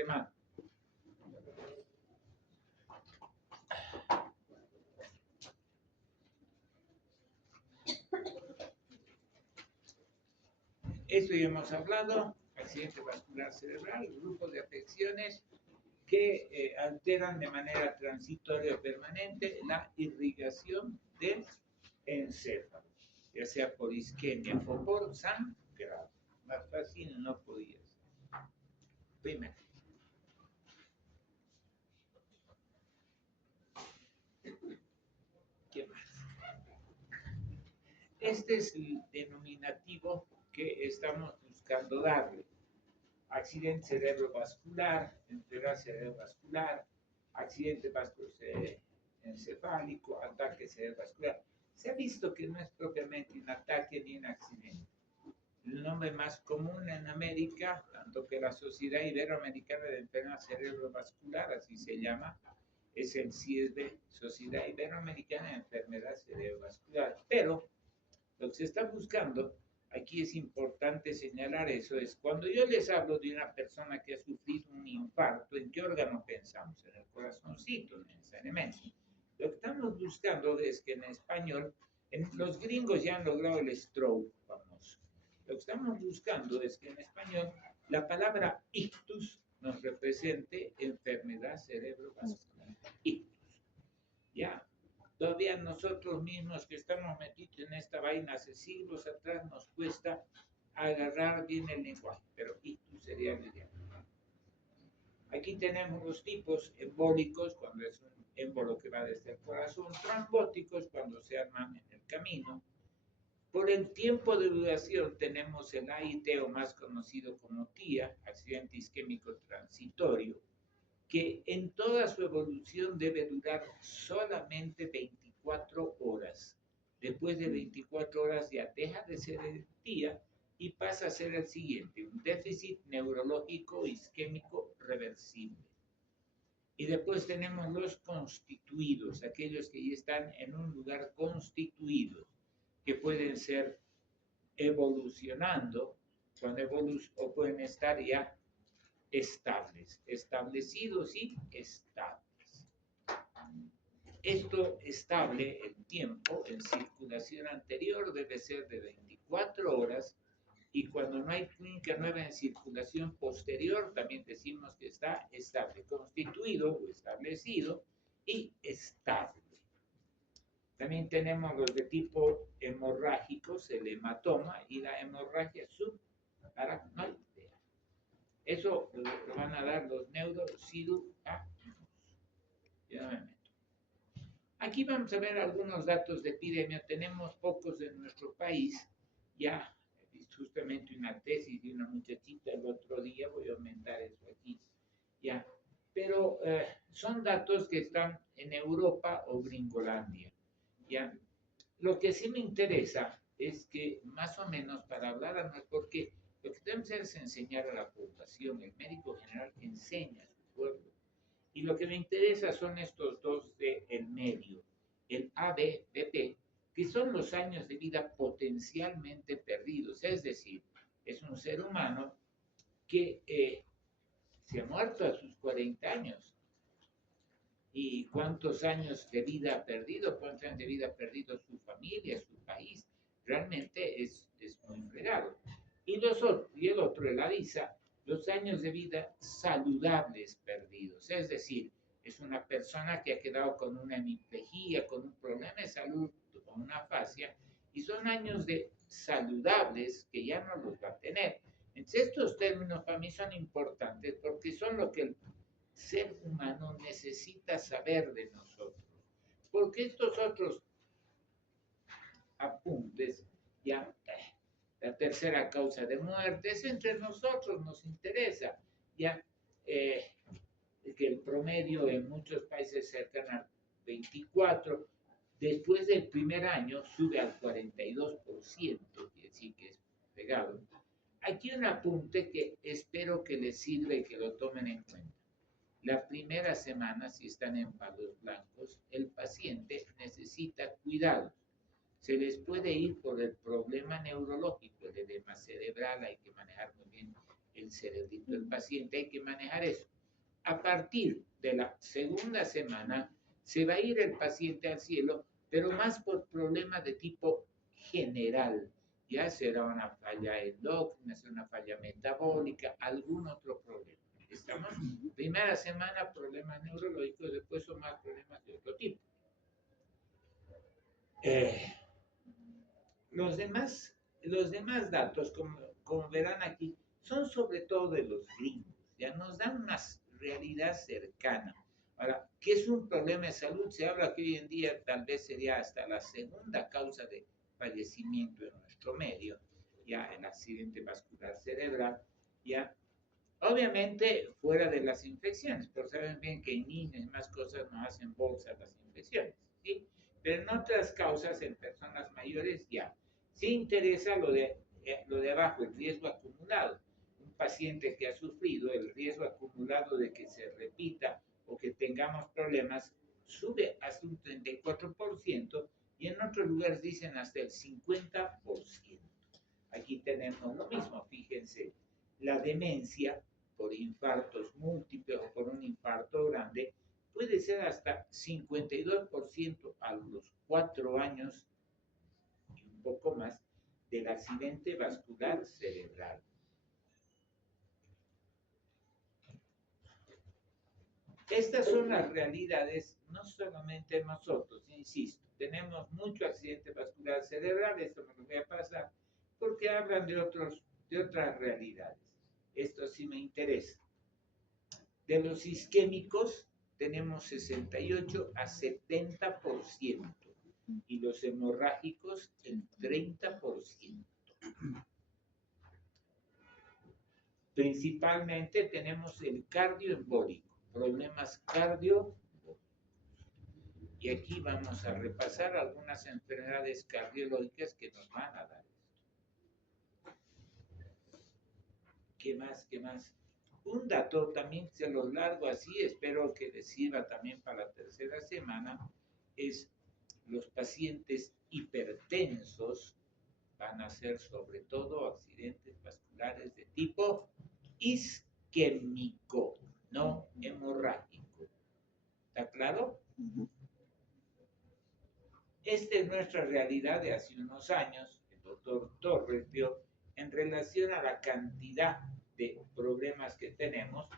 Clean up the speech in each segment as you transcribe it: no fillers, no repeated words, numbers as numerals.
semana. Esto ya hemos hablado, accidente vascular cerebral, grupos de afecciones que alteran de manera transitoria o permanente la irrigación del encéfalo, ya sea por isquemia o por sangrado. Más fácil no podía ser. Primero. ¿Qué más? Este es el denominativo que estamos buscando darle. Accidente cerebrovascular, enfermedad cerebrovascular, accidente encefálico, ataque cerebrovascular. Se ha visto que no es propiamente un ataque ni un accidente. El nombre más común en América, tanto que la Sociedad Iberoamericana de Enfermedad Cerebrovascular, así se llama, es el CIESB, Sociedad Iberoamericana de Enfermedad Cerebrovascular. Pero lo que se está buscando, aquí es importante señalar eso, es cuando yo les hablo de una persona que ha sufrido un infarto, ¿en qué órgano pensamos? En el corazoncito, necesariamente. Lo que estamos buscando es que en español, los gringos ya han logrado el stroke famoso. Lo que estamos buscando es que en español la palabra ictus nos represente enfermedad cerebrovascular. Ictus. ¿Ya? Todavía nosotros mismos que estamos metidos en esta vaina hace siglos atrás nos cuesta agarrar bien el lenguaje, pero ictus sería el ideal. Aquí tenemos los tipos embólicos, cuando es un émbolo que va desde el corazón, trombóticos, cuando se arman en el camino. Por el tiempo de duración tenemos el AIT, o más conocido como TIA, accidente isquémico transitorio, que en toda su evolución debe durar solamente 24 horas. Después de 24 horas ya deja de ser el TIA y pasa a ser el siguiente, un déficit neurológico isquémico reversible. Y después tenemos los constituidos, aquellos que ya están en un lugar constituido, que pueden ser evolucionando, o pueden estar ya establecidos y estables. Esto estable en tiempo, en circulación anterior, debe ser de 24 horas, y cuando no hay clínica nueva en circulación posterior, también decimos que está estable, constituido o establecido y estable. También tenemos los de tipo hemorrágicos, el hematoma y la hemorragia subaracnoidea. Eso lo van a dar los neurocirujanos. Ya me meto. Aquí vamos a ver algunos datos de epidemia. Tenemos pocos en nuestro país. Ya, justamente una tesis de una muchachita el otro día, voy a aumentar eso aquí. Ya, pero son datos que están en Europa o Gringolandia. Ya, lo que sí me interesa es que más o menos para hablar a nosotros, porque lo que tenemos que hacer es enseñar a la población, el médico general enseña a su pueblo. Y lo que me interesa son estos dos del medio, el ABPP, que son los años de vida potencialmente perdidos. Es decir, es un ser humano que se ha muerto a sus 40 años. ¿Y cuántos años de vida ha perdido? ¿Cuántos años de vida ha perdido su familia, su país? Realmente es muy fregado. Y el otro, el ADISA, los años de vida saludables perdidos. Es decir, es una persona que ha quedado con una hemiplegia, con un problema de salud, con una afasia, y son años de saludables que ya no los va a tener. Entonces, estos términos para mí son importantes porque son lo que el ser humano necesita saber de nosotros. Porque estos otros apuntes, ya la tercera causa de muerte, es entre nosotros, nos interesa, ya que el promedio en muchos países cercano al 24, después del primer año sube al 42%, quiere decir que es pegado. Aquí un apunte que espero que les sirva y que lo tomen en cuenta. La primera semana, si están en palos blancos, el paciente necesita cuidado. Se les puede ir por el problema neurológico, el edema cerebral, hay que manejar muy bien el cerebrito del paciente, hay que manejar eso. A partir de la segunda semana se va a ir el paciente al cielo, pero más por problemas de tipo general. Ya será una falla endocrina, será una falla metabólica, algún otro problema. ¿Estamos? Primera semana problemas neurológicos, después son más problemas de otro tipo. Los demás datos, como verán aquí, son sobre todo de los gringos. Ya nos dan una realidad cercana. Ahora, ¿qué es un problema de salud? Se habla que hoy en día tal vez sería hasta la segunda causa de fallecimiento en nuestro medio, ya el accidente vascular cerebral, ya. Obviamente fuera de las infecciones, pero saben bien que en niños y más cosas no hacen bolsa las infecciones, ¿sí? Pero en otras causas, en personas mayores, ya. Sí interesa lo de abajo, el riesgo acumulado. Un paciente que ha sufrido el riesgo acumulado de que se repita o que tengamos problemas sube hasta un 34% y en otros lugares dicen hasta el 50%. Aquí tenemos lo mismo, fíjense, la demencia por infartos múltiples o por un infarto grande puede ser hasta 52% a los 4 años y un poco más del accidente vascular cerebral. Estas son las realidades, no solamente nosotros, insisto, tenemos mucho accidente vascular cerebral, esto me lo voy a pasar, porque hablan de otras realidades. Esto sí me interesa. De los isquémicos tenemos 68 a 70% y los hemorrágicos el 30%. Principalmente tenemos el cardioembólico, problemas cardio. Y aquí vamos a repasar algunas enfermedades cardiológicas que nos van a dar esto. ¿Qué más? ¿Qué más? Un dato también se los largo así, espero que les sirva también para la tercera semana, es los pacientes hipertensos van a ser sobre todo accidentes vasculares de tipo isquémico, no hemorrágico. ¿Está claro? Esta es nuestra realidad de hace unos años. El doctor Torres vio en relación a la cantidad de problemas que tenemos.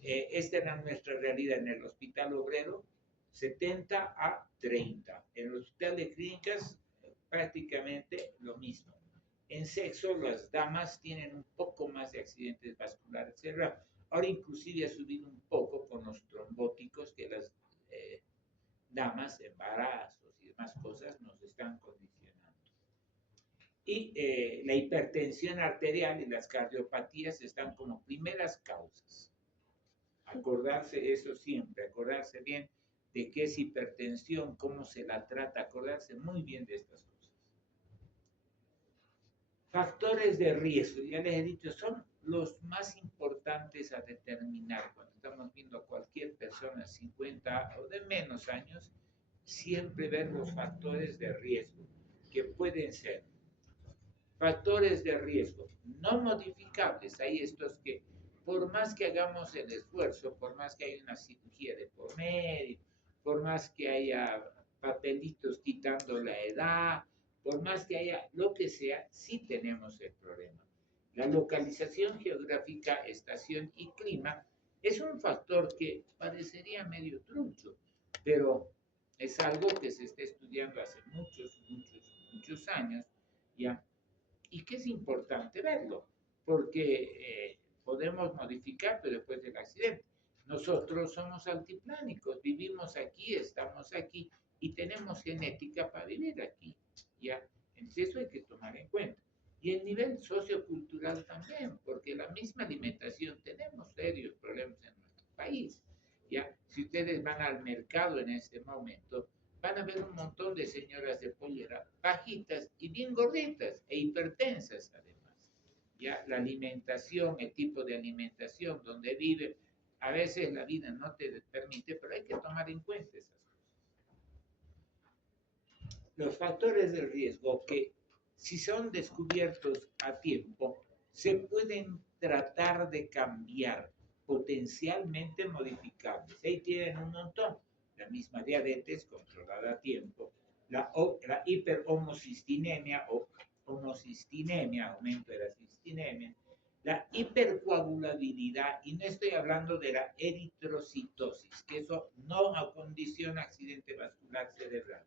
Esta era nuestra realidad en el Hospital Obrero, 70 a 30. En el Hospital de Clínicas, prácticamente lo mismo. En sexo, las damas tienen un poco más de accidentes vasculares cerebrales. Ahora inclusive ha subido un poco con los trombóticos que las damas, embarazos y demás cosas nos están condicionando. Y la hipertensión arterial y las cardiopatías están como primeras causas. Acordarse eso siempre, acordarse bien de qué es hipertensión, cómo se la trata, acordarse muy bien de estas cosas. Factores de riesgo, ya les he dicho, son los más importantes a determinar cuando estamos viendo a cualquier persona de 50 o de menos años, siempre ver los factores de riesgo, que pueden ser factores de riesgo no modificables. Hay estos que, por más que hagamos el esfuerzo, por más que haya una cirugía de por medio, por más que haya papelitos quitando la edad, por más que haya lo que sea, sí tenemos el problema. La localización geográfica, estación y clima es un factor que parecería medio trucho, pero es algo que se está estudiando hace muchos años, ¿ya? Y que es importante verlo, porque podemos modificar, pero después del accidente. Nosotros somos altiplánicos, vivimos aquí, estamos aquí y tenemos genética para vivir aquí, ¿ya? Entonces eso hay que tomar en cuenta. Y el nivel sociocultural también, porque la misma alimentación, tenemos serios problemas en nuestro país, ¿ya? Si ustedes van al mercado en este momento, van a ver un montón de señoras de pollera bajitas y bien gorditas e hipertensas además. Ya la alimentación, el tipo de alimentación donde vive, a veces la vida no te permite, pero hay que tomar en cuenta esas cosas. Los factores de riesgo que si son descubiertos a tiempo, se pueden tratar de cambiar, potencialmente modificables. Ahí tienen un montón. La misma diabetes controlada a tiempo, la hiperhomocistinemia o homocistinemia, aumento de la cistinemia, la hipercoagulabilidad, y no estoy hablando de la eritrocitosis, que eso no acondiciona accidente vascular cerebral.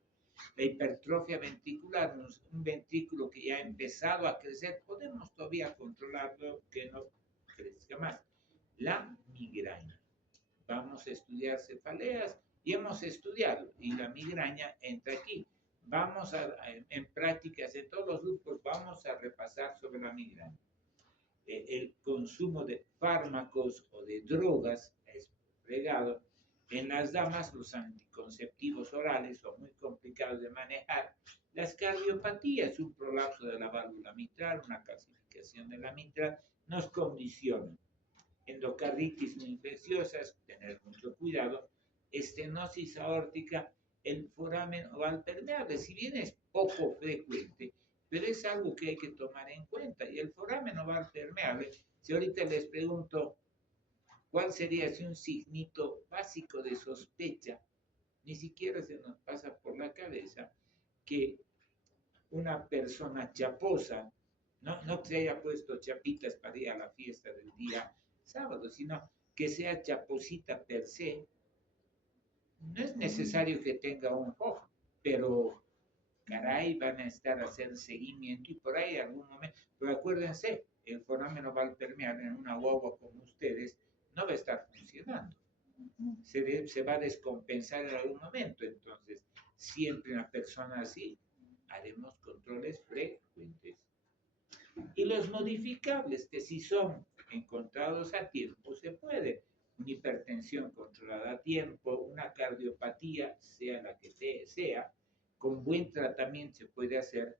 La hipertrofia ventricular, un ventrículo que ya ha empezado a crecer, podemos todavía controlarlo que no crezca más. La migraña. Vamos a estudiar cefaleas y hemos estudiado, y la migraña entra aquí. Vamos en prácticas en todos los grupos, vamos a repasar sobre la migraña. El consumo de fármacos o de drogas es fregado. En las damas, los anticonceptivos orales son muy complicados de manejar. Las cardiopatías, un prolapso de la válvula mitral, una calcificación de la mitral, nos condicionan. Endocarditis muy infecciosas, tener mucho cuidado. Estenosis aórtica, el foramen oval permeable, si bien es poco frecuente, pero es algo que hay que tomar en cuenta. Y el foramen oval permeable, si ahorita les pregunto cuál sería si un signito básico de sospecha, ni siquiera se nos pasa por la cabeza que una persona chaposa, no que se haya puesto chapitas para ir a la fiesta del día sábado, sino que sea chaposita per se, no es necesario que tenga un ojo, pero caray, van a estar a hacer seguimiento y por ahí algún momento, pero acuérdense, el foramen oval permeable en una guagua como ustedes no va a estar funcionando. Se va a descompensar en algún momento, entonces siempre una persona así haremos controles frecuentes. Y los modificables, que si son encontrados a tiempo, se puede. Una hipertensión controlada a tiempo, una cardiopatía, sea la que sea, con buen tratamiento se puede hacer.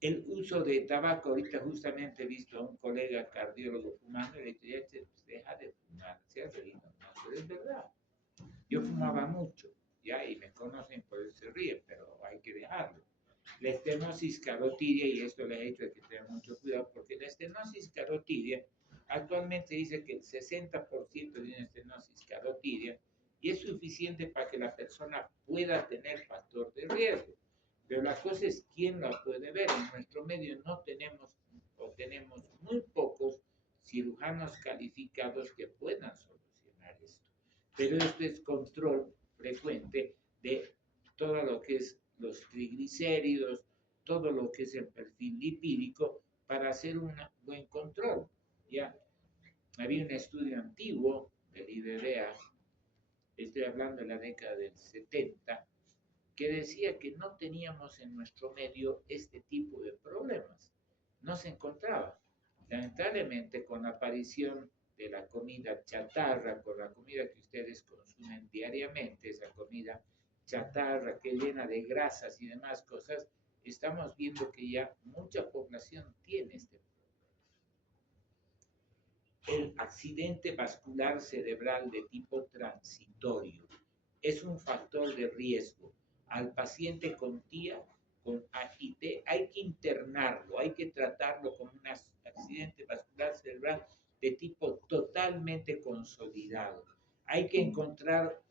El uso de tabaco, ahorita justamente he visto a un colega cardiólogo fumando y le dije, deja de fumar, sea reído. No, pero es verdad. Yo fumaba mucho, ya, y me conocen por eso se ríen, pero hay que dejarlo. La estenosis carotidia, y esto les he dicho hay que tener mucho cuidado, porque la estenosis carotidia, actualmente dice que el 60% de una estenosis carotidia, y es suficiente para que la persona pueda tener factor de riesgo. Pero la cosa es quién la puede ver. En nuestro medio no tenemos, o tenemos muy pocos cirujanos calificados que puedan solucionar esto. Pero esto es control frecuente de todo lo que es los triglicéridos, todo lo que es el perfil lipídico, para hacer un buen control. Ya había un estudio antiguo del IDDA, estoy hablando de la década del 70, que decía que no teníamos en nuestro medio este tipo de problemas. No se encontraba. Lamentablemente, con la aparición de la comida chatarra, con la comida que ustedes consumen diariamente, esa comida chatarra que es llena de grasas y demás cosas, estamos viendo que ya mucha población tiene este problema. El accidente vascular cerebral de tipo transitorio es un factor de riesgo. Al paciente con TIA, con AIT, hay que internarlo, hay que tratarlo como un accidente vascular cerebral de tipo totalmente consolidado. Hay que encontrar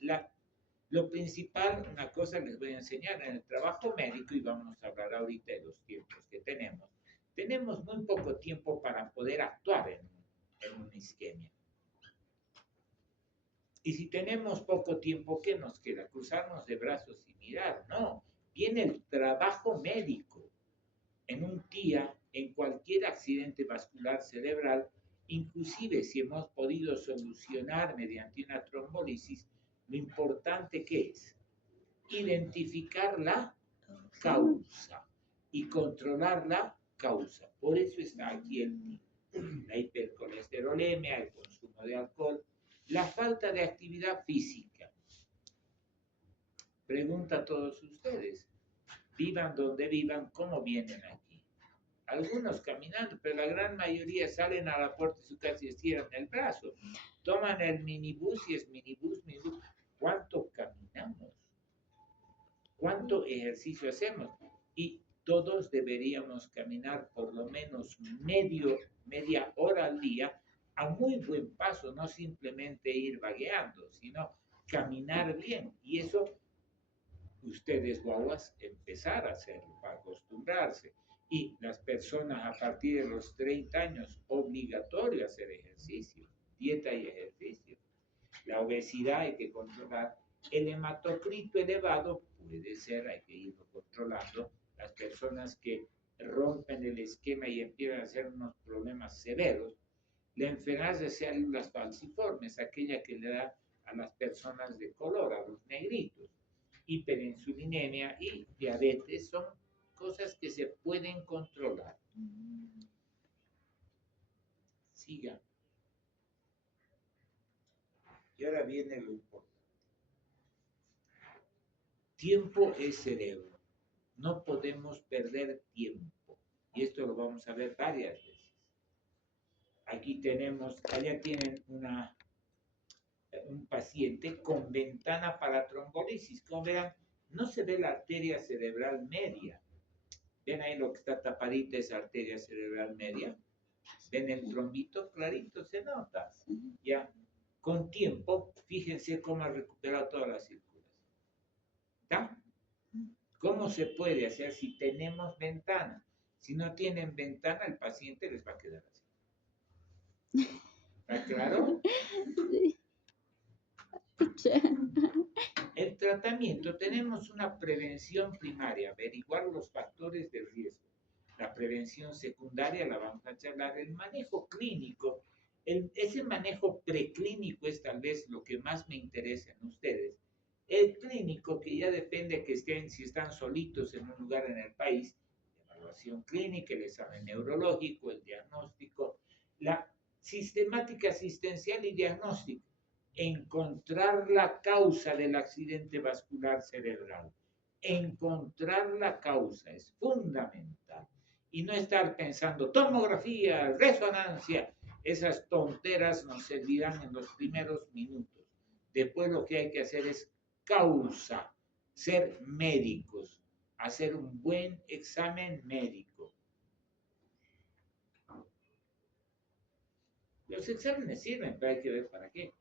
lo principal, una cosa les voy a enseñar en el trabajo médico, y vamos a hablar ahorita de los tiempos que tenemos. Tenemos muy poco tiempo para poder actuar en una isquemia. Y si tenemos poco tiempo, ¿qué nos queda? ¿Cruzarnos de brazos y mirar? No, viene el trabajo médico. En un TIA, en cualquier accidente vascular cerebral, inclusive si hemos podido solucionar mediante una trombólisis, lo importante que es identificar la causa y controlar la causa. Por eso está aquí el TIA. La hipercolesterolemia, el consumo de alcohol, la falta de actividad física. Pregunta a todos ustedes, vivan donde vivan, ¿cómo vienen aquí? Algunos caminando, pero la gran mayoría salen a la puerta de su casa y estiran el brazo. Toman el minibús y es minibús. ¿Cuánto caminamos? ¿Cuánto ejercicio hacemos? Y todos deberíamos caminar por lo menos media hora al día a muy buen paso, no simplemente ir vagueando, sino caminar bien. Y eso ustedes, guaguas, empezar a hacerlo para acostumbrarse. Y las personas a partir de los 30 años, obligatorio hacer ejercicio, dieta y ejercicio. La obesidad hay que controlar. El hematocrito elevado puede ser, hay que irlo controlando. Las personas que rompen el esquema y empiezan a hacer unos problemas severos. La enfermedad de células falciformes, aquella que le da a las personas de color, a los negritos. Hiperinsulinemia y diabetes son cosas que se pueden controlar. Siga. Y ahora viene lo importante. Tiempo es cerebro. No podemos perder tiempo. Y esto lo vamos a ver varias veces. Aquí tenemos, allá tienen un paciente con ventana para trombolisis. Como verán, no se ve la arteria cerebral media. ¿Ven ahí lo que está tapadita esa arteria cerebral media? ¿Ven el trombito? Clarito se nota. Ya, con tiempo, fíjense cómo ha recuperado todas las circulación. ¿Está? ¿Cómo se puede hacer si tenemos ventana? Si no tienen ventana, el paciente les va a quedar así. ¿Está claro? El tratamiento, tenemos una prevención primaria, averiguar los factores de riesgo. La prevención secundaria la vamos a charlar. El manejo clínico, ese manejo preclínico es tal vez lo que más me interesa en ustedes. El clínico, que ya depende que estén, si están solitos en un lugar en el país, la evaluación clínica, el examen neurológico, el diagnóstico, la sistemática asistencial y diagnóstico. Encontrar la causa del accidente vascular cerebral. Encontrar la causa es fundamental. Y no estar pensando tomografía, resonancia, esas tonteras nos servirán en los primeros minutos. Después lo que hay que hacer es causa, ser médicos, hacer un buen examen médico. Los exámenes sirven, pero hay que ver para qué.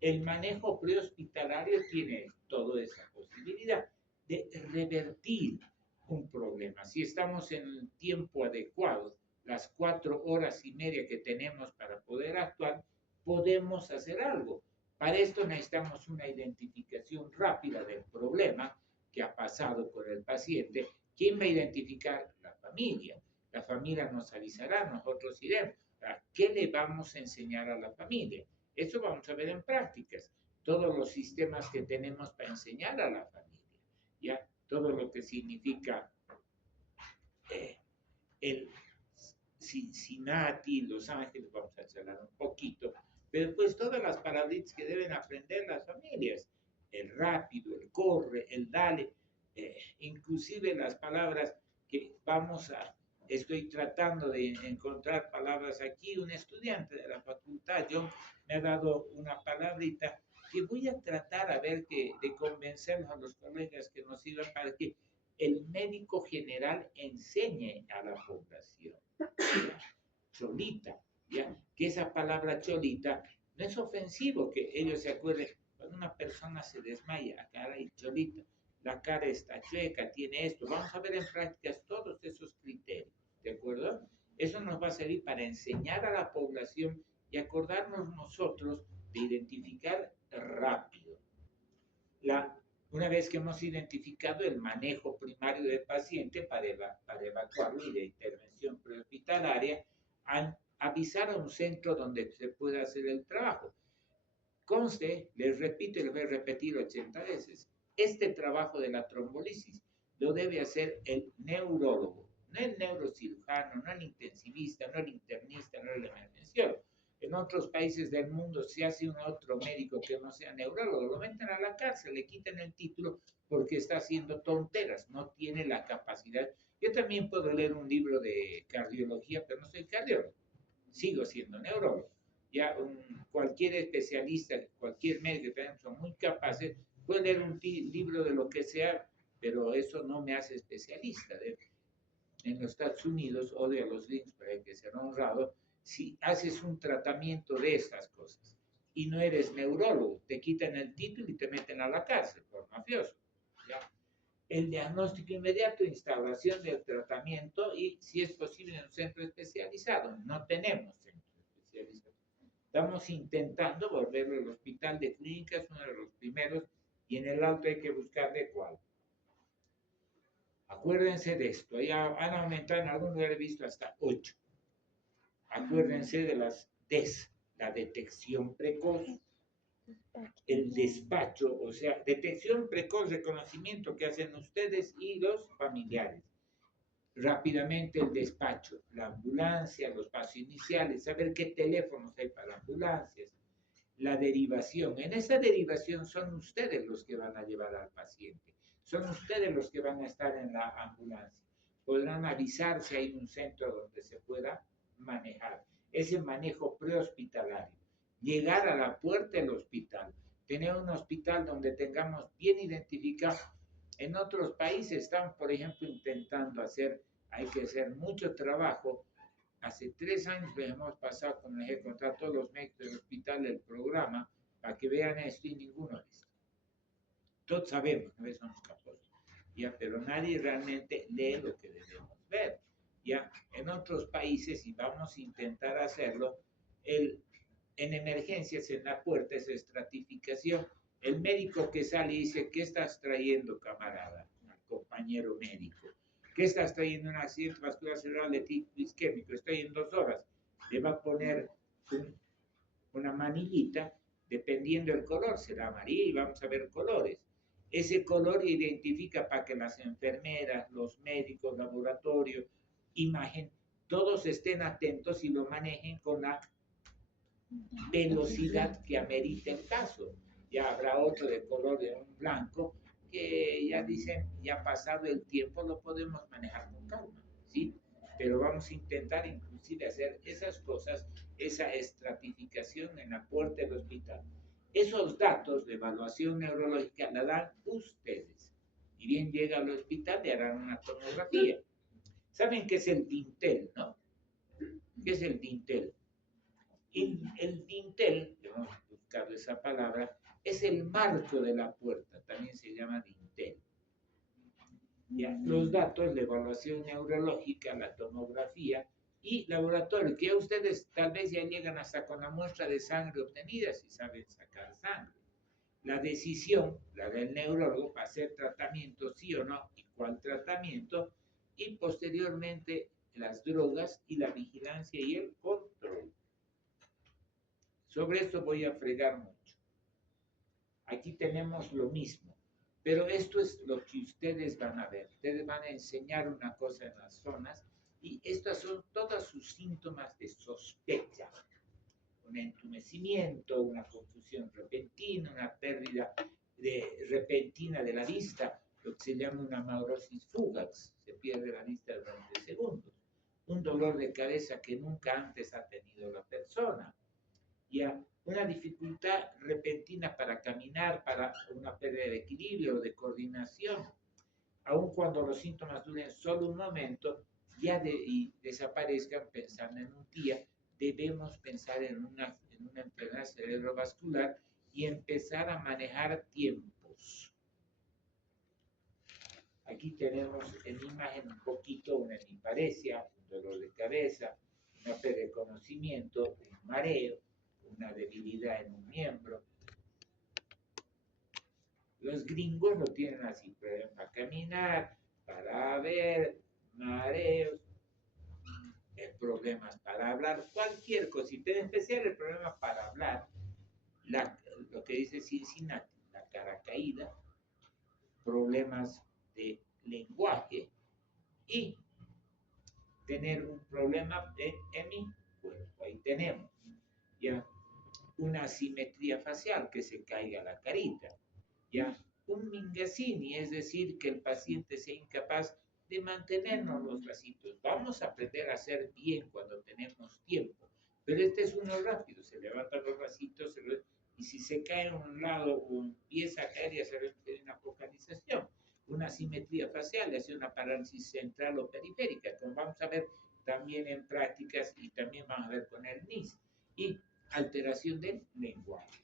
El manejo prehospitalario tiene toda esa posibilidad de revertir un problema. Si estamos en el tiempo adecuado, las 4 horas y media que tenemos para poder actuar, podemos hacer algo. Para esto necesitamos una identificación rápida del problema que ha pasado con el paciente. ¿Quién va a identificar? La familia. La familia nos avisará, nosotros iremos. ¿Qué le vamos a enseñar a la familia? Eso vamos a ver en prácticas. Todos los sistemas que tenemos para enseñar a la familia. ¿Ya? Todo lo que significa el Cincinnati, Los Ángeles, vamos a charlar un poquito. Pero después todas las palabritas que deben aprender las familias. El rápido, el corre, el dale. Inclusive las palabras que estoy tratando de encontrar palabras aquí. Un estudiante de la facultad, John, me ha dado una palabrita que voy a tratar a ver de convencernos a los colegas que nos sigan para que el médico general enseñe a la población. Cholita, ¿ya? Que esa palabra cholita no es ofensivo, que ellos se acuerden. Cuando una persona se desmaya, cara y cholita, la cara está chueca, tiene esto. Vamos a ver en prácticas todos esos criterios, ¿de acuerdo? Eso nos va a servir para enseñar a la población y acordarnos nosotros de identificar rápido. Una vez que hemos identificado el manejo primario del paciente para evacuarlo y de intervención prehospitalaria, avisar a un centro donde se pueda hacer el trabajo. Conste, les repito y les voy a repetir 80 veces, este trabajo de la trombolisis lo debe hacer el neurólogo, no el neurocirujano, no el intensivista, no el internista, no el emergenciólogo. En otros países del mundo, si hace un otro médico que no sea neurólogo, lo meten a la cárcel, le quitan el título porque está haciendo tonteras, no tiene la capacidad. Yo también puedo leer un libro de cardiología, pero no soy cardiólogo, sigo siendo neurólogo. Ya cualquier especialista, cualquier médico que son muy capaces, puede leer un libro de lo que sea, pero eso no me hace especialista. en los Estados Unidos, odio a los links, pero hay que ser honrado, si haces un tratamiento de estas cosas y no eres neurólogo, te quitan el título y te meten a la cárcel por mafioso. ¿Ya? El diagnóstico inmediato, instauración del tratamiento y, si es posible, en un centro especializado. No tenemos centro especializado. Estamos intentando volverlo el hospital de clínicas, uno de los primeros, y en el alto hay que buscar de cuál. Acuérdense de esto, ya han aumentado en algún lugar, he visto hasta 8. Acuérdense de las DES, la detección precoz, el despacho, o sea, detección precoz, reconocimiento que hacen ustedes y los familiares. Rápidamente el despacho, la ambulancia, los pasos iniciales, saber qué teléfonos hay para ambulancias, la derivación. En esa derivación son ustedes los que van a llevar al paciente, son ustedes los que van a estar en la ambulancia. Podrán avisar si hay un centro donde se pueda manejar. Ese manejo prehospitalario. Llegar a la puerta del hospital, tener un hospital donde tengamos bien identificado. En otros países están, por ejemplo, intentando hacer, hay que hacer mucho trabajo. Hace 3 años les hemos pasado con el contra todos los médicos del hospital el programa para que vean esto y ninguno de esto. Todos sabemos, a veces somos capaces, ¿ya? Pero nadie realmente lee lo que debemos ver. ¿Ya? En otros países, y vamos a intentar hacerlo, en emergencias en la puerta es estratificación. El médico que sale y dice, ¿qué estás trayendo, camarada? Al compañero médico. ¿Qué estás trayendo? Un accidente vascular cerebral de tipo isquémico. Estoy en 2 horas. Le va a poner una manillita, dependiendo del color, será amarilla y vamos a ver colores. Ese color identifica para que las enfermeras, los médicos, laboratorio, imagen, todos estén atentos y lo manejen con la velocidad que amerita el caso. Ya habrá otro de color de un blanco que ya dicen, ya pasado el tiempo lo podemos manejar con calma, ¿sí? Pero vamos a intentar inclusive hacer esas cosas, esa estratificación en la puerta del hospital. Esos datos de evaluación neurológica la dan ustedes. Y bien llega al hospital, le harán una tomografía. ¿Saben qué es el dintel, no? ¿Qué es el dintel? El dintel, vamos a buscar esa palabra, es el marco de la puerta, también se llama dintel. ¿Ya? Los datos, la evaluación neurológica, la tomografía y laboratorio, que ya ustedes tal vez ya llegan hasta con la muestra de sangre obtenida si saben sacar sangre. La decisión, la del neurólogo, para hacer tratamiento, sí o no, y cuál tratamiento, y posteriormente las drogas y la vigilancia y el control. Sobre esto voy a fregar mucho. Aquí tenemos lo mismo, pero esto es lo que ustedes van a ver. Ustedes van a enseñar una cosa en las zonas y estas son todos sus síntomas de sospecha. Un entumecimiento, una confusión repentina, una pérdida repentina de la vista, lo que se llama una amaurosis fugax, se pierde la vista durante segundos. Un dolor de cabeza que nunca antes ha tenido la persona. Ya, una dificultad repentina para caminar, para una pérdida de equilibrio, de coordinación, aun cuando los síntomas duren solo un momento, y desaparezcan pensando en un día, debemos pensar en una enfermedad cerebrovascular y empezar a manejar tiempos. Aquí tenemos en imagen un poquito una hemiparesia, un dolor de cabeza, una pérdida de conocimiento, un mareo, una debilidad en un miembro. Los gringos lo tienen así, para caminar, para ver, mareos, problemas para hablar, cualquier cosita, en especial el problema para hablar, lo que dice Cincinnati, la cara caída, problemas de lenguaje y tener un problema en mi cuerpo. Ahí tenemos ya una asimetría facial, que se caiga la carita, ya un Mingasini, es decir, que el paciente sea incapaz de mantenernos los bracitos. Vamos a aprender a hacer bien cuando tenemos tiempo, pero este es uno rápido, se levantan los bracitos y si se cae a un lado o empieza a caer ya se ve que hay una focalización. Un una asimetría facial, es una parálisis central o periférica, como vamos a ver también en prácticas y también vamos a ver con el NIS, y alteración del lenguaje.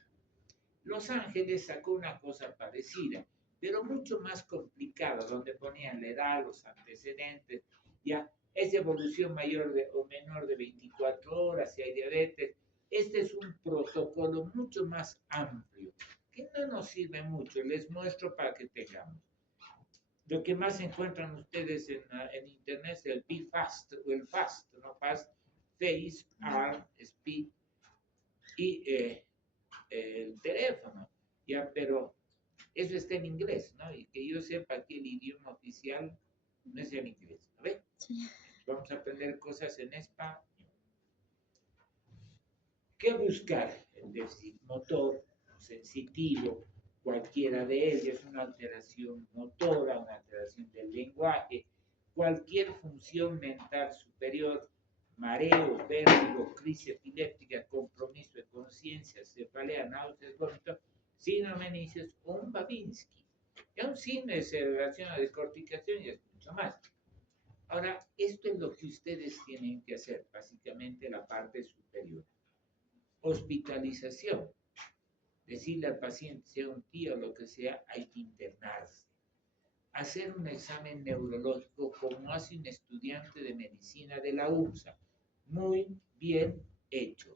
Los Ángeles sacó una cosa parecida, pero mucho más complicada, donde ponían la edad, los antecedentes, ya es de evolución mayor o menor de 24 horas, si hay diabetes. Este es un protocolo mucho más amplio, que no nos sirve mucho, les muestro para que tengamos. Lo que más encuentran ustedes en internet es el Be Fast o el Fast, no Fast, Face, Arm, Speed y el teléfono, ya, pero eso está en inglés, ¿no? Y que yo sepa que el idioma oficial no es el inglés, ¿no ve? Sí. Vamos a aprender cosas en español. ¿Qué buscar? El déficit motor, sensitivo, cualquiera de ellos, una alteración motora, una alteración del lenguaje, cualquier función mental superior, mareo, vértigo, crisis epiléptica, compromiso de conciencia, cefalea, náuseas, vómito, síndrome de Nicias o un Babinski. Ya un signo de celebración o descorticación y es mucho más. Ahora, esto es lo que ustedes tienen que hacer, básicamente la parte superior. Hospitalización. Decirle al paciente, sea un tío o lo que sea, hay que internarse. Hacer un examen neurológico como hace un estudiante de medicina de la UPSA. Muy bien hecho.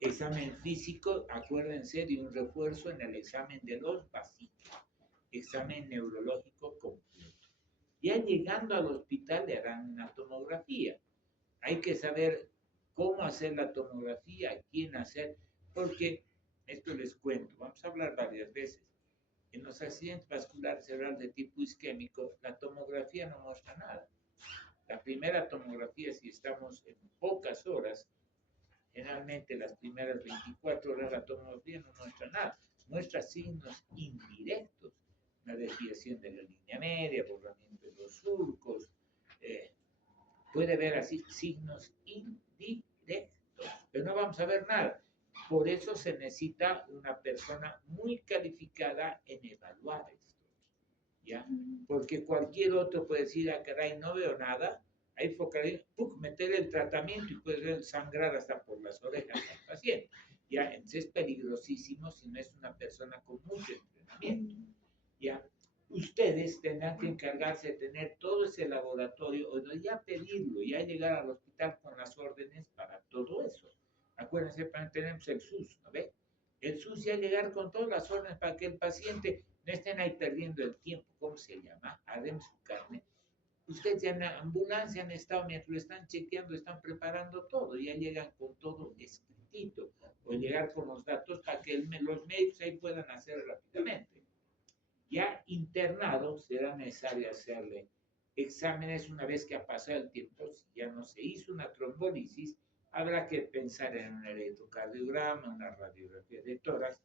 Examen físico, acuérdense de un refuerzo en el examen de los vasitos. Examen neurológico completo. Ya llegando al hospital le harán una tomografía. Hay que saber cómo hacer la tomografía, quién hacer, porque esto les cuento, vamos a hablar varias veces. En los accidentes vasculares cerebrales de tipo isquémico, la tomografía no muestra nada. La primera tomografía, si estamos en pocas horas, generalmente las primeras 24 horas la tomografía no muestra nada, muestra signos indirectos, la desviación de la línea media, borramiento de los surcos, puede ver así signos indirectos, pero no vamos a ver nada. Por eso se necesita una persona muy calificada en evaluar esto, ¿ya? Porque cualquier otro puede decir, ah, caray, no veo nada, ahí focaliza, meter el tratamiento y puede ver sangrar hasta por las orejas al paciente, ¿ya? Entonces es peligrosísimo si no es una persona con mucho entrenamiento, ¿ya? Ustedes tendrán que encargarse de tener todo ese laboratorio o de ya pedirlo, ya llegar al hospital con las órdenes para todo eso. Acuérdense, tenemos el SUS, ¿no ve? El SUS ya llegar con todas las órdenes para que el paciente no estén ahí perdiendo el tiempo. ¿Cómo se llama? Adem su carne. Ustedes ya en la ambulancia han estado, mientras lo están chequeando, están preparando todo, ya llegan con todo escritito, o llegar con los datos para que los médicos ahí puedan hacer rápidamente. Ya internado será necesario hacerle exámenes una vez que ha pasado el tiempo. Si ya no se hizo una trombolisis, habrá que pensar en un electrocardiograma, una radiografía de tórax.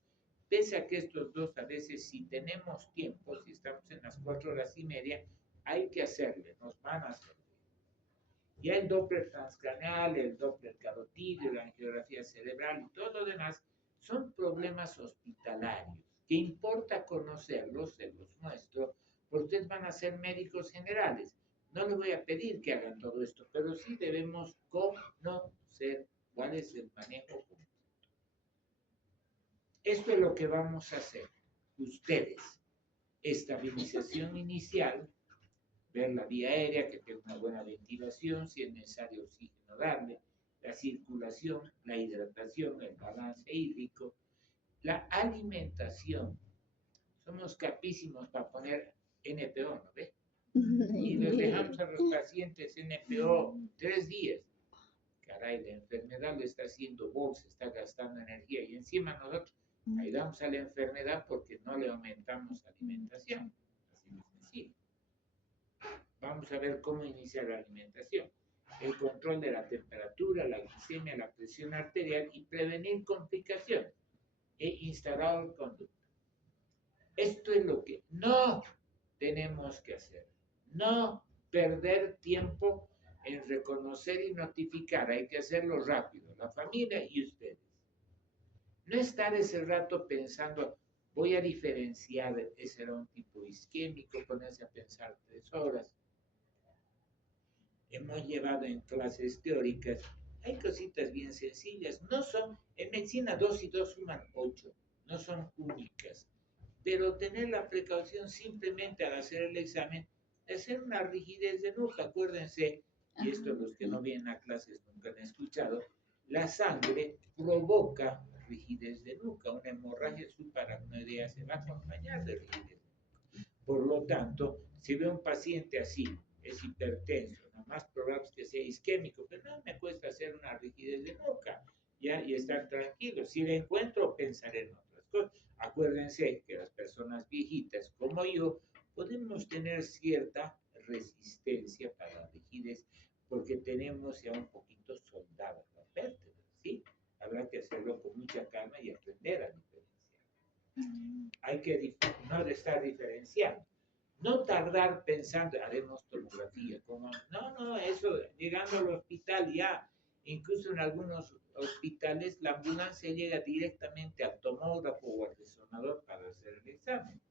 Pese a que estos dos a veces, si tenemos tiempo, si estamos en las 4 horas y media, hay que hacerle, nos van a hacer. Ya el Doppler transcraneal, el Doppler carotídeo, la angiografía cerebral y todo lo demás son problemas hospitalarios que importa conocerlos, se los muestro, porque ustedes van a ser médicos generales. No les voy a pedir que hagan todo esto, pero sí debemos conocer cuál es el manejo completo. Esto es lo que vamos a hacer. Ustedes, estabilización inicial, ver la vía aérea, que tenga una buena ventilación, si es necesario oxígeno darle, la circulación, la hidratación, el balance hídrico, la alimentación. Somos capísimos para poner NPO, ¿no ve? Y les dejamos a los pacientes NPO 3 días. Caray, la enfermedad lo está haciendo bolsa, está gastando energía y encima nosotros ayudamos a la enfermedad porque no le aumentamos alimentación. Así de sencillo. Vamos a ver cómo iniciar la alimentación. El control de la temperatura, la glicemia, la presión arterial y prevenir complicaciones. E instaurar el conducto. Esto es lo que no tenemos que hacer. No perder tiempo en reconocer y notificar. Hay que hacerlo rápido, la familia y ustedes. No estar ese rato pensando, Voy a diferenciar, ese era un tipo isquémico, ponerse a pensar 3 horas. Hemos llevado en clases teóricas, hay cositas bien sencillas, no son, en medicina 2 y 2 suman 8, no son únicas, pero tener la precaución simplemente al hacer el examen de hacer una rigidez de nuca, acuérdense, y esto los que no vienen a clases nunca han escuchado, la sangre provoca rigidez de nuca, una hemorragia subaracnoidea se va a acompañar de rigidez. Por lo tanto, si ve un paciente así, es hipertenso, lo más probable es que sea isquémico, pero no me cuesta hacer una rigidez de nuca, ¿ya? Y estar tranquilo. Si le encuentro, pensaré en otras cosas. Acuérdense que las personas viejitas como yo podemos tener cierta resistencia para la rigidez porque tenemos ya un poquito soldadas las vértebras, ¿sí? Habrá que hacerlo con mucha calma y aprender a diferenciar. Hay que no de estar diferenciando. No tardar pensando, haremos tomografía. Como, no, eso, llegando al hospital ya, incluso en algunos hospitales, la ambulancia llega directamente al tomógrafo o al resonador para hacer el examen.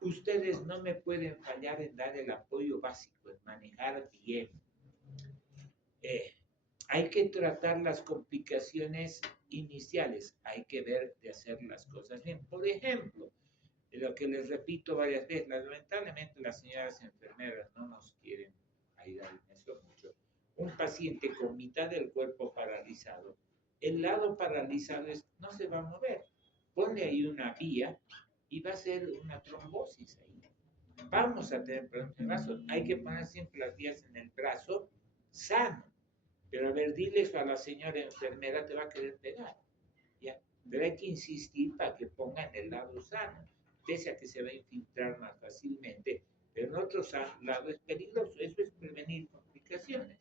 Ustedes no me pueden fallar en dar el apoyo básico, en manejar bien. Hay que tratar las complicaciones iniciales, hay que ver de hacer las cosas bien. Por ejemplo, lo que les repito varias veces, lamentablemente las señoras enfermeras no nos quieren ayudar en eso mucho. Un paciente con mitad del cuerpo paralizado, el lado paralizado no se va a mover. Pone ahí una vía y va a ser una trombosis ahí. Vamos a tener problemas en el brazo. Hay que poner siempre las vías en el brazo sano. Pero a ver, diles a la señora enfermera, te va a querer pegar. ¿Ya? Pero hay que insistir para que pongan el lado sano, pese a que se va a infiltrar más fácilmente, pero en otro lado es peligroso. Eso es prevenir complicaciones.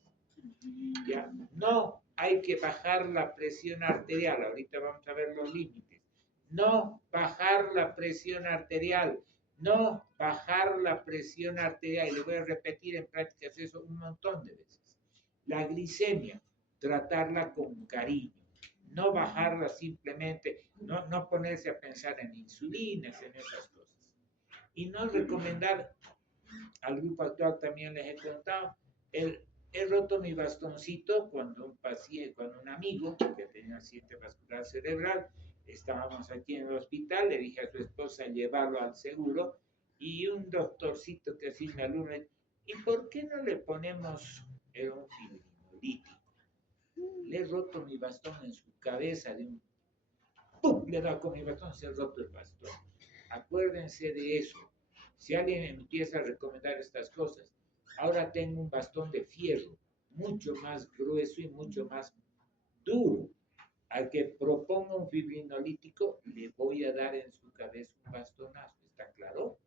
¿Ya? No hay que bajar la presión arterial. Ahorita vamos a ver los límites. No bajar la presión arterial. No bajar la presión arterial. Y le voy a repetir en prácticas eso un montón de veces. La glicemia, tratarla con cariño, no bajarla simplemente, no ponerse a pensar en insulinas, en esas cosas. Y no recomendar, al grupo actual también les he contado, he roto mi bastoncito cuando un amigo que tenía accidente vascular cerebral, estábamos aquí en el hospital, le dije a su esposa llevarlo al seguro y un doctorcito que así me alumna, ¿y por qué no le ponemos un fibrinolítico? Le he roto mi bastón en su cabeza de un ¡pum! Le da con mi bastón, se ha roto el bastón. Acuérdense de eso. Si alguien empieza a recomendar estas cosas, ahora tengo un bastón de fierro, mucho más grueso y mucho más duro. Al que proponga un fibrinolítico, le voy a dar en su cabeza un bastonazo. ¿Está claro?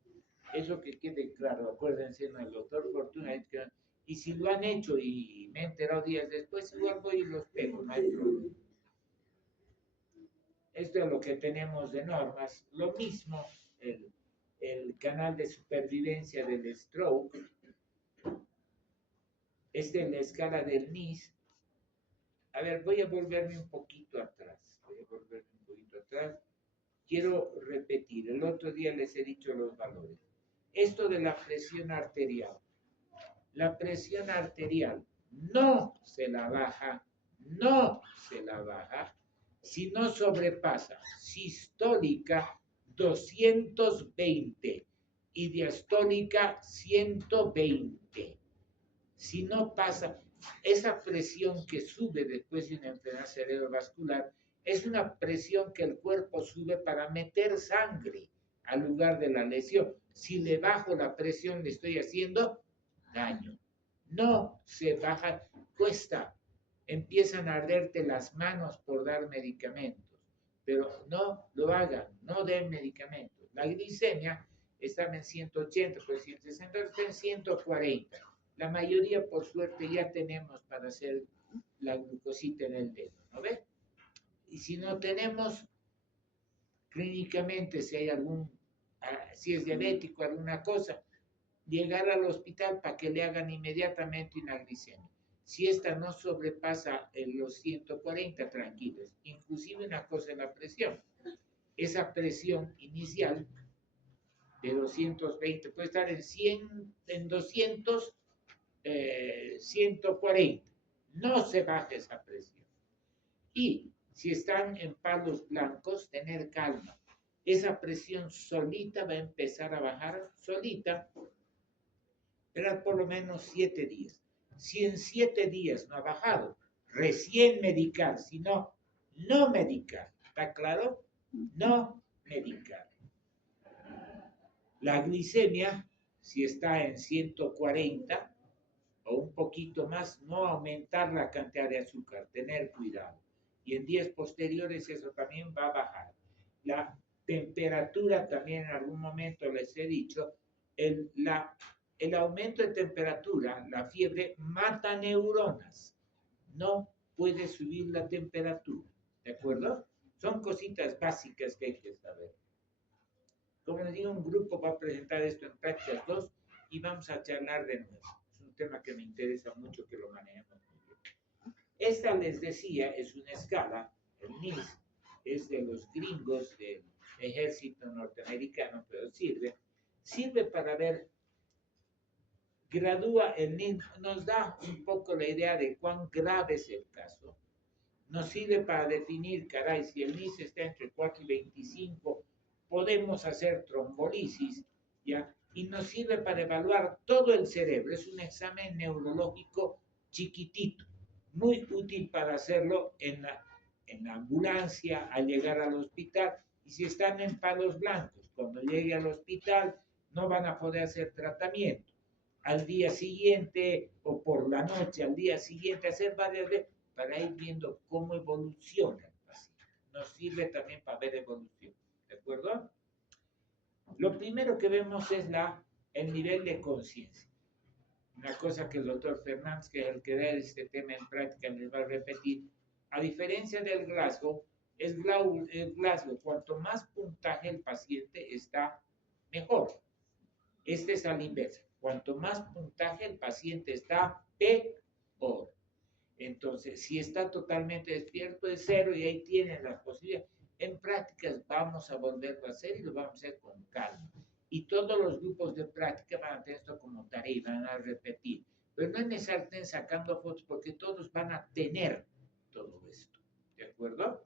Eso que quede claro. Acuérdense, ¿no? El doctor Fortuna, y si lo han hecho y me he enterado días después, igual voy y los pego, no hay problema. Esto es lo que tenemos de normas. Lo mismo, el canal de supervivencia del stroke. Esta es la escala del NIS. A ver, voy a volverme un poquito atrás. Quiero repetir. El otro día les he dicho los valores. Esto de la presión arterial. La presión arterial no se la baja si no sobrepasa sistólica 220 y diastólica 120. Si no pasa, esa presión que sube después de una enfermedad cerebrovascular es una presión que el cuerpo sube para meter sangre al lugar de la lesión. Si le bajo la presión, le estoy haciendo daño. No se baja, cuesta. Empiezan a arderte las manos por dar medicamentos, pero no lo hagan, no den medicamentos. La glicemia estaba en 180, pues 160, está en 140. La mayoría, por suerte, ya tenemos para hacer la glucosita en el dedo, ¿no ves? Y si no tenemos, clínicamente, si es diabético, alguna cosa, llegar al hospital para que le hagan inmediatamente una glicemia. Si esta no sobrepasa los 140, tranquilos. Inclusive una cosa es la presión. esa presión inicial de 220, puede estar en 100, en 200, 140. No se baja esa presión. Y si están en palos blancos, tener calma. Esa presión solita va a empezar a bajar, solita, pero por lo menos 7 días. Si en 7 días no ha bajado, recién medicar, si no, no medicar. ¿Está claro? No medicar. La glicemia, si está en 140 o un poquito más, no aumentar la cantidad de azúcar, tener cuidado. Y en días posteriores eso también va a bajar. La temperatura también en algún momento les he dicho, el aumento de temperatura, la fiebre, mata neuronas. No puede subir la temperatura. ¿De acuerdo? Son cositas básicas que hay que saber. Como les digo, un grupo va a presentar esto en prácticas 2 y vamos a charlar de nuevo. Es un tema que me interesa mucho que lo manejemos muy bien. Esta, les decía, es una escala, el NIS, es de los gringos del ejército norteamericano, pero sirve para ver, gradúa el NIS, nos da un poco la idea de cuán grave es el caso, nos sirve para definir, caray, si el NIS está entre 4 y 25, podemos hacer trombolisis, ¿ya? Y nos sirve para evaluar todo el cerebro. Es un examen neurológico chiquitito, muy útil para hacerlo en la ambulancia, al llegar al hospital. Y si están en palos blancos, cuando llegue al hospital, no van a poder hacer tratamiento. Al día siguiente o por la noche, al día siguiente, hacer varias veces para ir viendo cómo evoluciona el paciente. Nos sirve también para ver evolución. ¿De acuerdo? Lo primero que vemos es el nivel de conciencia. Una cosa que el doctor Fernández, que es el que da este tema en práctica, les va a repetir. A diferencia del Glasgow, el Glasgow, cuanto más puntaje el paciente está, mejor. Este es a la inversa. Cuanto más puntaje el paciente está, peor. Entonces, si está totalmente despierto, es 0 y ahí tienen las posibilidades. En prácticas vamos a volverlo a hacer y lo vamos a hacer con calma. Y todos los grupos de práctica van a tener esto como tarea y van a repetir. Pero no es necesario estén sacando fotos porque todos van a tener todo esto. ¿De acuerdo?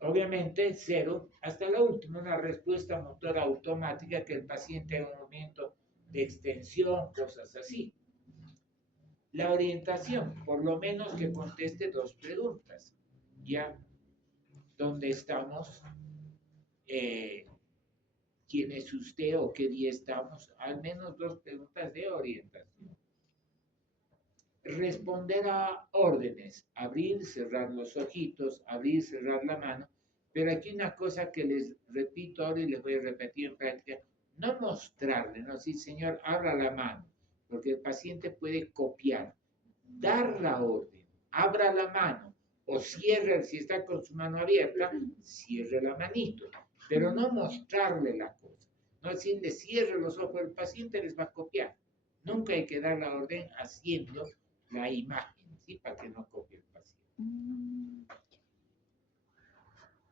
Obviamente, 0 hasta la última, una respuesta motora automática que el paciente haga un movimiento de extensión, cosas así. La orientación, por lo menos que conteste 2 preguntas. ¿Ya? ¿Dónde estamos? ¿Quién es usted o qué día estamos? Al menos 2 preguntas de orientación. Responder a órdenes, abrir, cerrar los ojitos, abrir, cerrar la mano. Pero aquí una cosa que les repito ahora y les voy a repetir en práctica, no mostrarle, no decir, señor, abra la mano, porque el paciente puede copiar. Dar la orden, abra la mano o cierre, si está con su mano abierta, cierre la manito, pero no mostrarle la cosa, no decirle cierre los ojos, el paciente les va a copiar. Nunca hay que dar la orden haciendo la imagen, ¿sí? Para que no copie el paciente.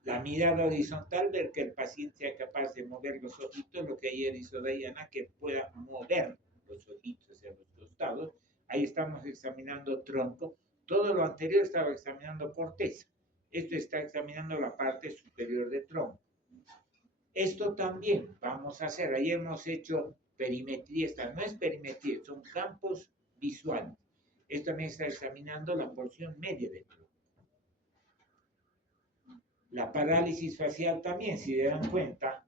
La mirada horizontal, ver que el paciente sea capaz de mover los ojitos, lo que ayer hizo Dayana, que pueda mover los ojitos hacia los costados. Ahí estamos examinando tronco. Todo lo anterior estaba examinando corteza. Esto está examinando la parte superior del tronco. Esto también vamos a hacer. Ayer hemos hecho perimetría. Esta no es perimetría, son campos visuales. Esto también está examinando la porción media del tronco. La parálisis facial también, si se dan cuenta,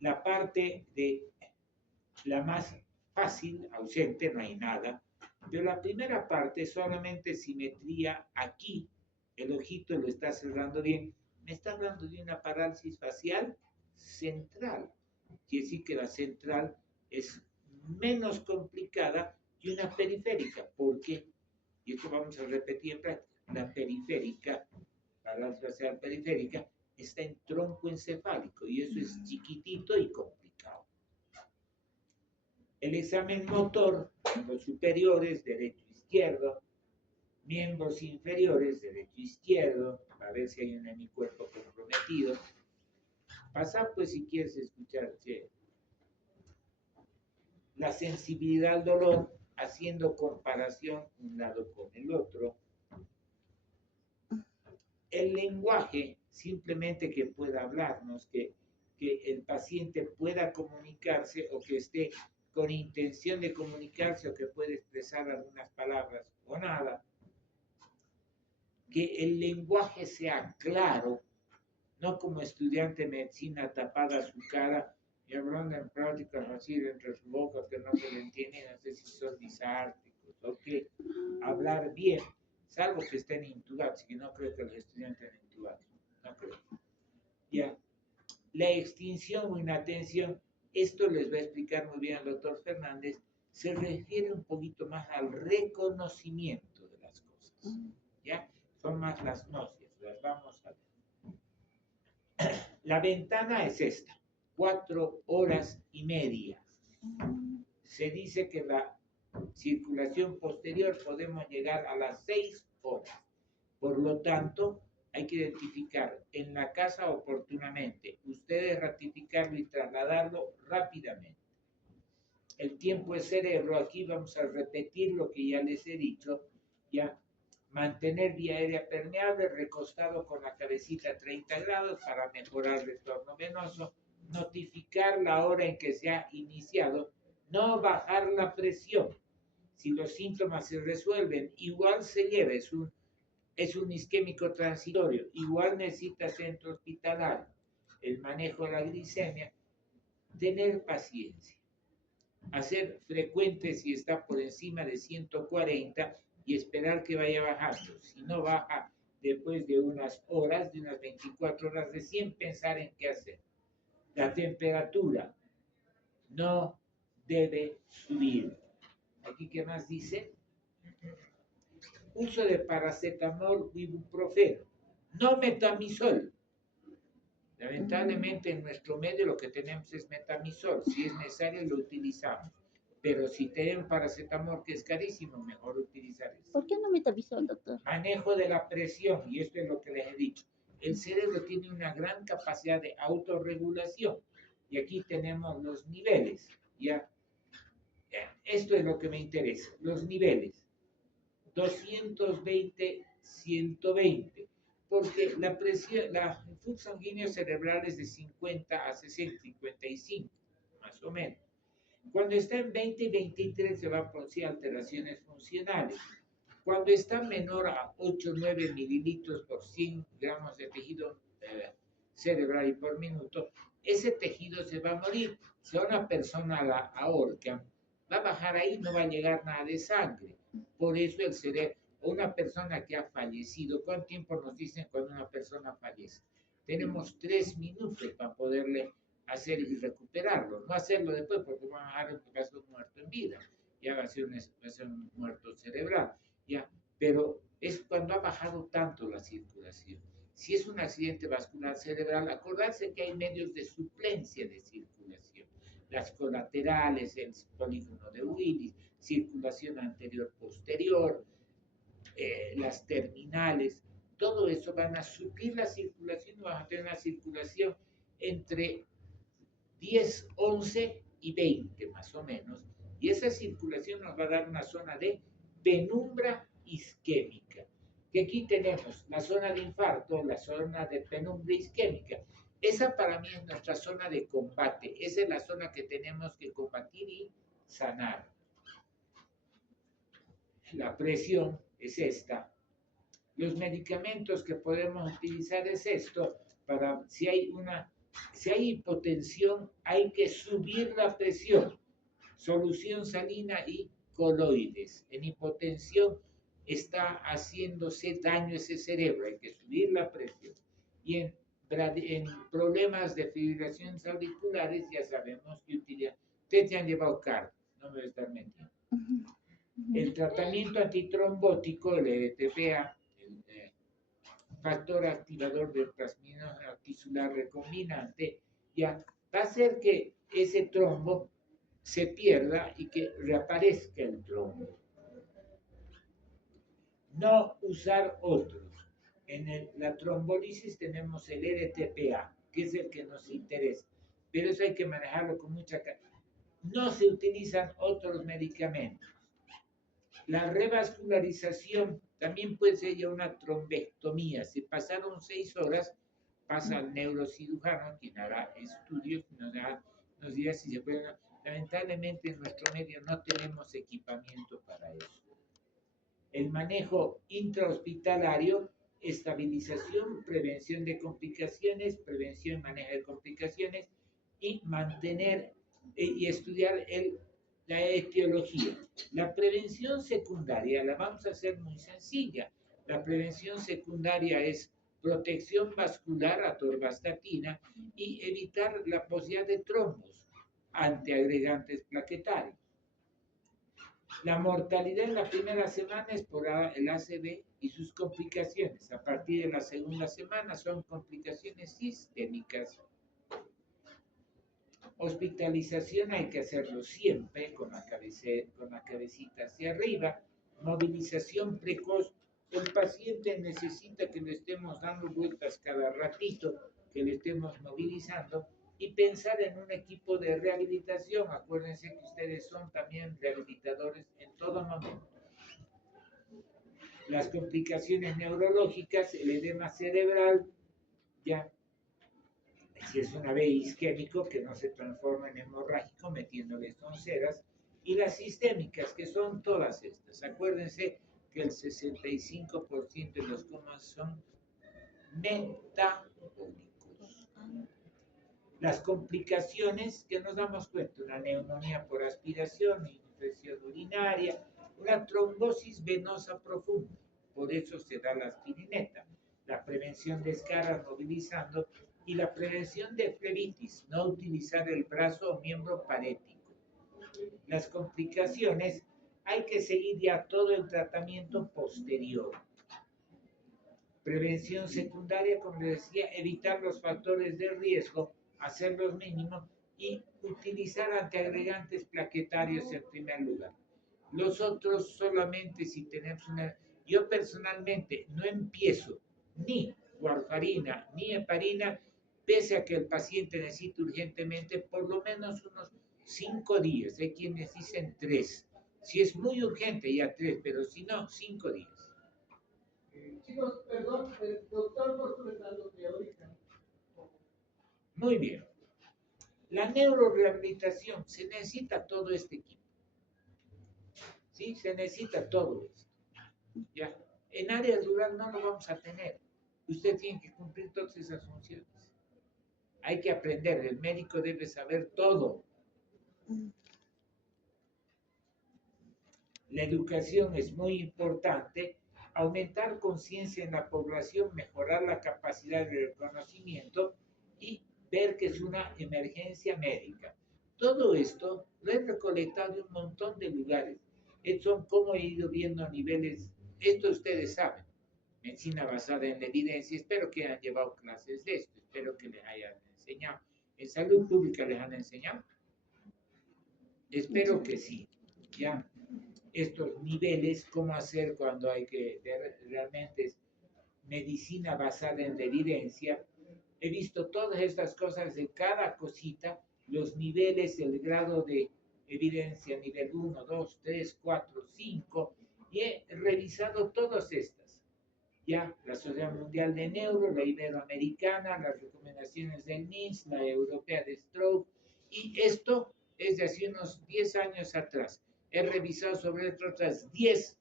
la parte de la más fácil, ausente, no hay nada. Pero la primera parte, solamente simetría aquí, el ojito lo está cerrando bien. Me está hablando de una parálisis facial central. Quiere decir que la central es menos complicada que una periférica. ¿Por qué? Y esto vamos a repetir en práctica. La periférica, parálisis facial periférica, está en tronco encefálico y eso es chiquitito y complicado. El examen motor, los superiores, derecho e izquierdo, miembros inferiores, derecho e izquierdo, a ver si hay un hemicuerpo comprometido. Pasa pues si quieres escuchar, che, la sensibilidad al dolor, haciendo comparación un lado con el otro. El lenguaje, simplemente que pueda hablarnos, que el paciente pueda comunicarse o que esté con intención de comunicarse o que pueda expresar algunas palabras o nada. Que el lenguaje sea claro, no como estudiante de medicina tapada su cara y hablando en prácticas así entre su boca que no se le entiende, no sé si son disárticos o qué. Hablar bien, salvo que estén intubados, que no creo que los estudiantes estén intubados, no creo. Ya, la extinción o inatención, esto les va a explicar muy bien el doctor Fernández, se refiere un poquito más al reconocimiento de las cosas, ¿ya? Son más las gnosis, las vamos a ver. La ventana es esta, 4 horas y media. Se dice que la circulación posterior podemos llegar a las 6 horas. Por lo tanto, hay que identificar en la casa oportunamente. Ustedes ratificarlo y trasladarlo rápidamente. El tiempo es cerebro. Aquí vamos a repetir lo que ya les he dicho. Ya. Mantener vía aérea permeable, recostado con la cabecita a 30 grados para mejorar el retorno venoso. Notificar la hora en que se ha iniciado. No bajar la presión. Si los síntomas se resuelven, igual se lleva, es un isquémico transitorio, igual necesita centro hospitalario. El manejo de la glicemia, tener paciencia. Hacer frecuente si está por encima de 140 y esperar que vaya bajando. Si no baja después de unas horas, de unas 24 horas, recién pensar en qué hacer. La temperatura no debe subir. Aquí, ¿qué más dice? Uso de paracetamol o ibuprofeno, no metamizol. Lamentablemente en nuestro medio lo que tenemos es metamizol. Si es necesario lo utilizamos. Pero si tienen paracetamol, que es carísimo, mejor utilizar eso. ¿Por qué no metamizol, doctor? Manejo de la presión, y esto es lo que les he dicho. El cerebro tiene una gran capacidad de autorregulación. Y aquí tenemos los niveles. ¿Ya? Esto es lo que me interesa, los niveles. 220, 120. Porque la presión, el flujo sanguíneo cerebral es de 50 a 60, 55, más o menos. Cuando está en 20 y 23 se van a producir alteraciones funcionales. Cuando está menor a 8 o 9 mililitros por 100 gramos de tejido cerebral y por minuto, ese tejido se va a morir. Si a una persona la ahorcan, va a bajar ahí, no va a llegar nada de sangre. Por eso el cerebro, una persona que ha fallecido, ¿cuánto tiempo nos dicen cuando una persona fallece? Tenemos 3 minutos para poderle hacer y recuperarlo, no hacerlo después porque va a dejar un caso muerto en vida, ya va a ser un muerto cerebral, ya, pero es cuando ha bajado tanto la circulación. Si es un accidente vascular cerebral, acordarse que hay medios de suplencia de circulación, las colaterales, el polígono de Willis, circulación anterior-posterior, las terminales, todo eso van a suplir la circulación, van a tener una circulación entre 10, 11 y 20 más o menos, y esa circulación nos va a dar una zona de penumbra isquémica, que aquí tenemos la zona de infarto, la zona de penumbra isquémica. Esa para mí es nuestra zona de combate, esa es la zona que tenemos que combatir y sanar. La presión es esta. Los medicamentos que podemos utilizar es esto, para si hay hipotensión, hay que subir la presión. Solución salina y coloides. En hipotensión está haciéndose daño ese cerebro, hay que subir la presión. Y en problemas de fibrilaciones auriculares ya sabemos que utilizan. Ustedes ya han llevado cardio, no me voy a estar metiendo. El tratamiento antitrombótico, el EDTA, el factor activador del plasmina tisular recombinante, ya va a hacer que ese trombo se pierda y que reaparezca el trombo. no usar otros. La trombolisis tenemos el RTPA, que es el que nos interesa, pero eso hay que manejarlo con mucha calma. No se utilizan otros medicamentos. La revascularización también puede ser ya una trombectomía. Si pasaron 6 horas, pasa al neurocirujano, quien hará estudios, nos dirá si se puede. Lamentablemente en nuestro medio no tenemos equipamiento para eso. El manejo intrahospitalario, estabilización, prevención de complicaciones, prevención y manejo de complicaciones, y mantener y estudiar la etiología. La prevención secundaria la vamos a hacer muy sencilla. La prevención secundaria es protección vascular, atorvastatina, y evitar la posibilidad de trombos ante agregantes plaquetarios. La mortalidad en la primera semana es por el ACV y sus complicaciones. A partir de la segunda semana son complicaciones sistémicas. Hospitalización hay que hacerlo siempre con la cabecita hacia arriba. Movilización precoz. El paciente necesita que le estemos dando vueltas cada ratito, que le estemos movilizando, y pensar en un equipo de rehabilitación. Acuérdense que ustedes son también rehabilitadores en todo momento. Las complicaciones neurológicas, el edema cerebral, ya, si es una vía isquémico que no se transforma en hemorrágico metiéndole tonceras, y las sistémicas, que son todas estas. Acuérdense que el 65% de los comas son metabólicos. Las complicaciones que nos damos cuenta, una neumonía por aspiración, infección urinaria, una trombosis venosa profunda, por eso se da la aspirineta. La prevención de escaras movilizando, y la prevención de flebitis, no utilizar el brazo o miembro parético. Las complicaciones, hay que seguir ya todo el tratamiento posterior. Prevención secundaria, como les decía, evitar los factores de riesgo, hacerlos mínimos, y utilizar antiagregantes plaquetarios en primer lugar. Los otros solamente si tenemos una... Yo personalmente no empiezo ni warfarina ni heparina, pese a que el paciente necesita urgentemente por lo menos unos 5 días. Hay quienes dicen 3. Si es muy urgente, ya 3, pero si no, 5 días. Chicos, perdón, el doctor por su dato teórica. Muy bien. La neurorehabilitación, se necesita todo este equipo. ¿Sí? Se necesita todo esto. ¿Ya? En área rural no lo vamos a tener. Usted tiene que cumplir todas esas funciones. Hay que aprender, el médico debe saber todo. La educación es muy importante, aumentar conciencia en la población, mejorar la capacidad de reconocimiento y ver que es una emergencia médica. Todo esto lo he recolectado de un montón de lugares. Son como he ido viendo a niveles, esto ustedes saben, medicina basada en la evidencia. Espero que hayan llevado clases de esto, espero que les hayan enseñado. ¿En salud pública les han enseñado? Espero que sí, ¿ya? Estos niveles, cómo hacer cuando hay que realmente medicina basada en la evidencia. He visto todas estas cosas de cada cosita, los niveles, el grado de evidencia, nivel 1, 2, 3, 4, 5, y he revisado todas estas. Ya, la Sociedad Mundial de Neuro, la Iberoamericana, las recomendaciones del NINS, la Europea de Stroke, y esto es de hace unos 10 años atrás. He revisado sobre otras 10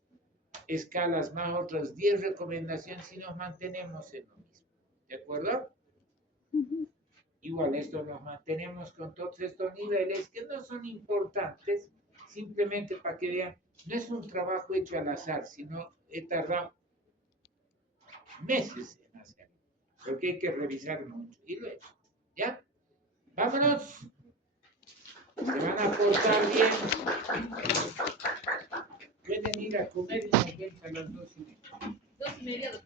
escalas más, otras 10 recomendaciones, y nos mantenemos en lo mismo. ¿De acuerdo? Igual esto nos mantenemos con todos estos niveles que no son importantes, simplemente para que vean, no es un trabajo hecho al azar, sino he tardado meses en hacerlo, porque hay que revisar mucho, y lo he hecho. ¿Ya? ¡Vámonos! Se van a portar bien. Pueden ir a comer y nos ven a las 2:30. 2:30, doctor.